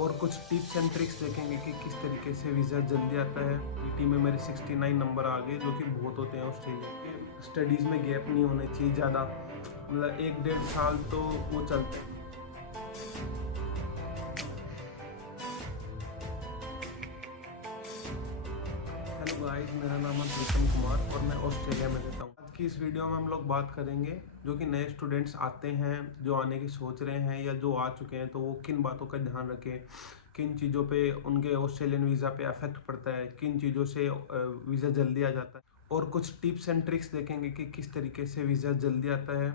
और कुछ tips and tricks देखेंगे कि किस तरीके से वीज़ा जल्दी आता है। पीटी में मेरे 69 नंबर आ गए, जो कि बहुत होते हैं ऑस्ट्रेलिया के। स्टडीज़ में गैप नहीं होने चाहिए ज़्यादा, मतलब 1 डेढ़ साल तो वो चलता है। हेलो गाइस, मेरा नाम है प्रीतम कुमार और मैं ऑस्ट्रेलिया में रहता हूँ। आज की इस वीडियो में हम लोग बात करेंगे जो कि नए स्टूडेंट्स आते हैं, जो आने की सोच रहे हैं या जो आ चुके हैं, तो वो किन बातों का ध्यान रखें, किन चीज़ों पे उनके ऑस्ट्रेलियन वीज़ा पे अफेक्ट पड़ता है, किन चीज़ों से वीज़ा जल्दी आ जाता है। और कुछ टिप्स एंड ट्रिक्स देखेंगे कि किस तरीके से वीज़ा जल्दी आता है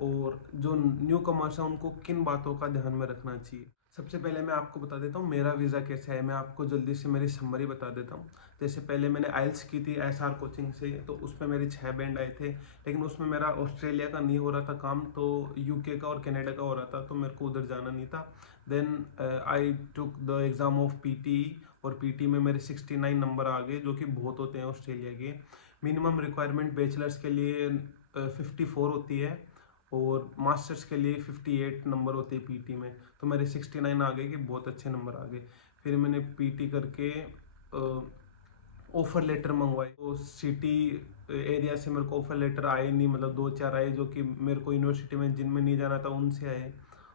और जो न्यू कमर्स हैं उनको किन बातों का ध्यान में रखना चाहिए। सबसे पहले मैं आपको बता देता हूँ मेरा वीज़ा कैसा है। मैं आपको जल्दी से मेरी समरी बता देता हूँ। जैसे पहले मैंने आइल्स की थी एसआर कोचिंग से, तो उसमें मेरे 6 बैंड आए थे, लेकिन उसमें मेरा ऑस्ट्रेलिया का नहीं हो रहा था काम, तो यूके का और कनाडा का हो रहा था, तो मेरे को उधर जाना नहीं था। Then I took the exam of PT और पीटी में मेरे 69 नंबर आ गए, जो कि बहुत होते हैं ऑस्ट्रेलिया के। मिनिमम रिक्वायरमेंट बैचलर्स के लिए 54 होती है और मास्टर्स के लिए 58 नंबर होते हैं पीटी में। तो मेरे 69 आ गए कि बहुत अच्छे नंबर आ गए। फिर मैंने पीटी करके ऑफ़र लेटर मंगवाए, तो सिटी एरिया से मेरे को ऑफ़र लेटर आए नहीं, मतलब 2-4 आए, जो कि मेरे को यूनिवर्सिटी में जिनमें नहीं जाना था उनसे आए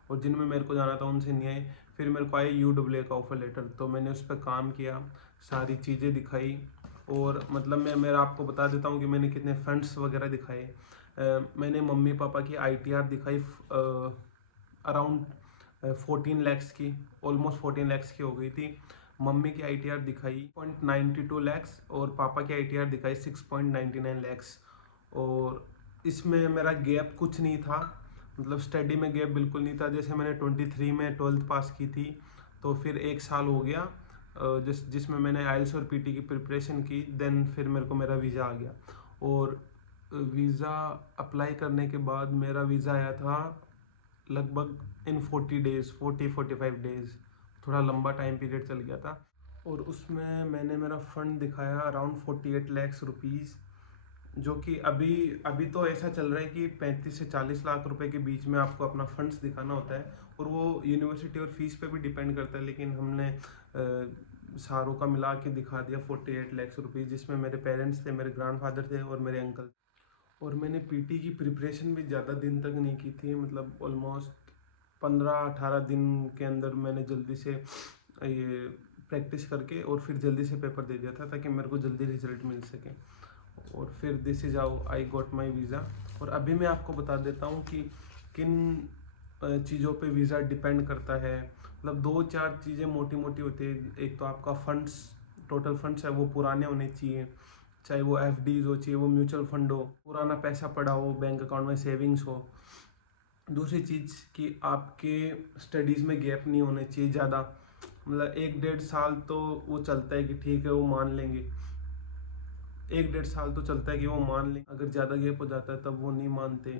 और जिनमें मेरे को जाना था उनसे नहीं आए। फिर मेरे को आए यूडब्ल्यूए का ऑफ़र लेटर, तो मैंने उस पर काम किया, सारी चीज़ें दिखाई और मतलब मेरा आपको बता देता हूँ कि मैंने कितने फंड्स वगैरह दिखाए। मैंने मम्मी पापा की आईटीआर दिखाई अराउंड 14 लैक्स की, ऑलमोस्ट 14 लैक्स की हो गई थी। मम्मी की आईटीआर दिखाई 0.92 लैक्स और पापा की आईटीआर दिखाई 6.99 लैक्स। और इसमें मेरा गैप कुछ नहीं था, मतलब स्टडी में गैप बिल्कुल नहीं था। जैसे मैंने 23 में 12th पास की थी, तो फिर 1 साल हो गया जिसमें मैंने आइल्स और पीटी की प्रिपरेशन की। देन फिर मेरे को मेरा वीज़ा आ गया और वीज़ा अप्लाई करने के बाद मेरा वीज़ा आया था लगभग इन 40 डेज़, 40-45 डेज़, थोड़ा लंबा टाइम पीरियड चल गया था। और उसमें मैंने मेरा फ़ंड दिखाया अराउंड 48 लैक्स रुपीज़, जो कि अभी अभी तो ऐसा चल रहा है कि 35 से 40 लाख रुपए के बीच में आपको अपना फंड्स दिखाना होता है, और वो यूनिवर्सिटी और फीस पे भी डिपेंड करता है। लेकिन हमने सारों का मिला के दिखा दिया 48 लैक्स रुपीज़, जिसमें मेरे पेरेंट्स थे, मेरे ग्रैंडफादर थे और मेरे अंकल। और मैंने पीटी की प्रिपरेशन भी ज़्यादा दिन तक नहीं की थी, मतलब ऑलमोस्ट 15-18 दिन के अंदर मैंने जल्दी से ये प्रैक्टिस करके और फिर जल्दी से पेपर दे दिया था, ताकि मेरे को जल्दी रिजल्ट मिल सके। और फिर this is how I got my visa. और अभी मैं आपको बता देता हूँ कि किन चीज़ों पे वीज़ा डिपेंड करता है। मतलब 2-4 चीज़ें मोटी मोटी होती है। एक तो आपका फंड्स, टोटल फंड्स है वो पुराने होने चाहिए, चाहे वो एफडीज हो, चाहे वो म्यूचुअल फंड हो, पुराना पैसा पड़ा हो, बैंक अकाउंट में सेविंग्स हो। दूसरी चीज़ कि आपके स्टडीज़ में गैप नहीं होने चाहिए ज़्यादा, मतलब 1-1.5 साल तो वो चलता है कि ठीक है, वो मान लेंगे। 1-1.5 साल तो चलता है कि वो मान लें। अगर ज़्यादा गैप हो जाता है तब वो नहीं मानते।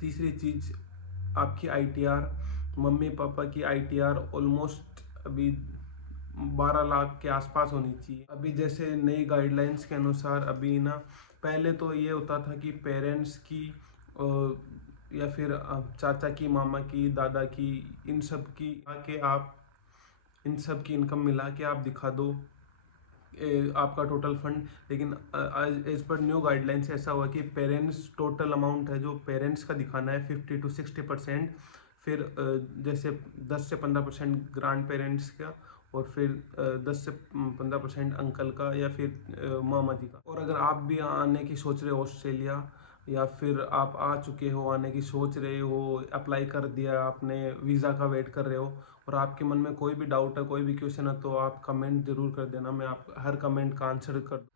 तीसरी चीज़ आपकी आईटीआर, मम्मी पापा की आईटीआर ऑलमोस्ट अभी 12 लाख के आसपास होनी चाहिए। अभी जैसे नई गाइडलाइंस के अनुसार अभी ना, पहले तो ये होता था कि पेरेंट्स की या फिर चाचा की, मामा की, दादा की, इन सब की आके आप इन सब की इनकम मिला के आप दिखा दो आपका टोटल फंड। लेकिन एज पर न्यू गाइडलाइंस ऐसा हुआ कि पेरेंट्स टोटल अमाउंट है जो पेरेंट्स का दिखाना है 50-60%। फिर जैसे 10 से 15% ग्रांड पेरेंट्स का, और फिर 10 से 15% अंकल का या फिर मामा जी का। और अगर आप भी आने की सोच रहे हो ऑस्ट्रेलिया, या फिर आप आ चुके हो, आने की सोच रहे हो, अप्लाई कर दिया आपने, वीज़ा का वेट कर रहे हो, और आपके मन में कोई भी डाउट है, कोई भी क्वेश्चन है, तो आप कमेंट ज़रूर कर देना, मैं आप हर कमेंट का आंसर कर दूँ।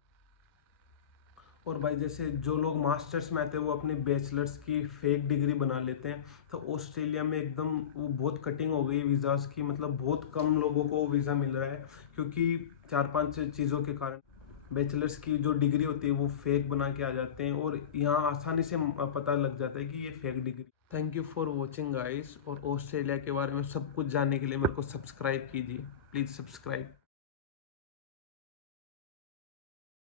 और भाई जैसे जो लोग मास्टर्स में आते हैं वो अपनी बैचलर्स की फेक डिग्री बना लेते हैं, तो ऑस्ट्रेलिया में एकदम वो बहुत कटिंग हो गई वीज़ाज़ की, मतलब बहुत कम लोगों को वीज़ा मिल रहा है, क्योंकि 4-5 चीज़ों के कारण बैचलर्स की जो डिग्री होती है वो फेक बना के आ जाते हैं, और यहाँ आसानी से पता लग जाता है कि ये fake degree. Thank you for watching guys, और ऑस्ट्रेलिया के बारे में सब कुछ जानने के लिए मेरे को सब्सक्राइब कीजिए, प्लीज़ सब्सक्राइब।